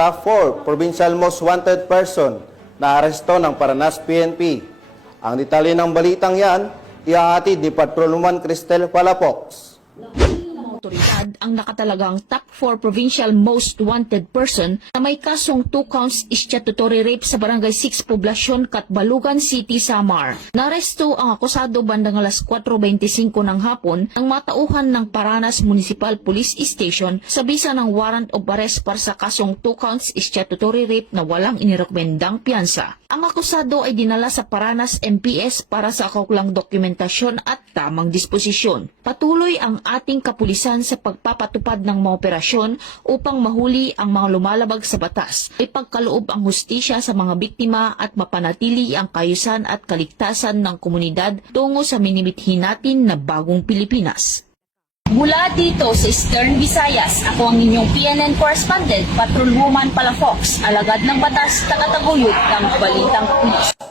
Top 4, Provincial Most Wanted Person na aresto ng Paranas PNP. Ang detalye ng balitang yan, ihahatid ni Patrolman Cristel Palafox. Otoridad ang nakatalagang top 4 provincial most wanted person na may kasong 2 counts statutory rape sa Barangay 6 Poblasyon, Katbalugan City, Samar. Naresto ang akusado bandang alas 4:25 ng hapon ng matauhan ng Paranas Municipal Police Station sa bisa ng warrant of arrest para sa kasong 2 counts statutory rape na walang inirekomendang piyansa. Ang akusado ay dinala sa Paranas MPS para sa kaukulang dokumentasyon at tamang disposisyon. Patuloy ang ating kapulisan sa pagpapatupad ng mga operasyon upang mahuli ang mga lumalabag sa batas, ipagkaloob ang hustisya sa mga biktima at mapanatili ang kaayusan at kaligtasan ng komunidad tungo sa minimithi natin na bagong Pilipinas. Mula dito sa Eastern Visayas, ako ang inyong PNN correspondent, Patrolwoman Palafox, alagad ng batas, tagataguyod ng Balitang Pulis.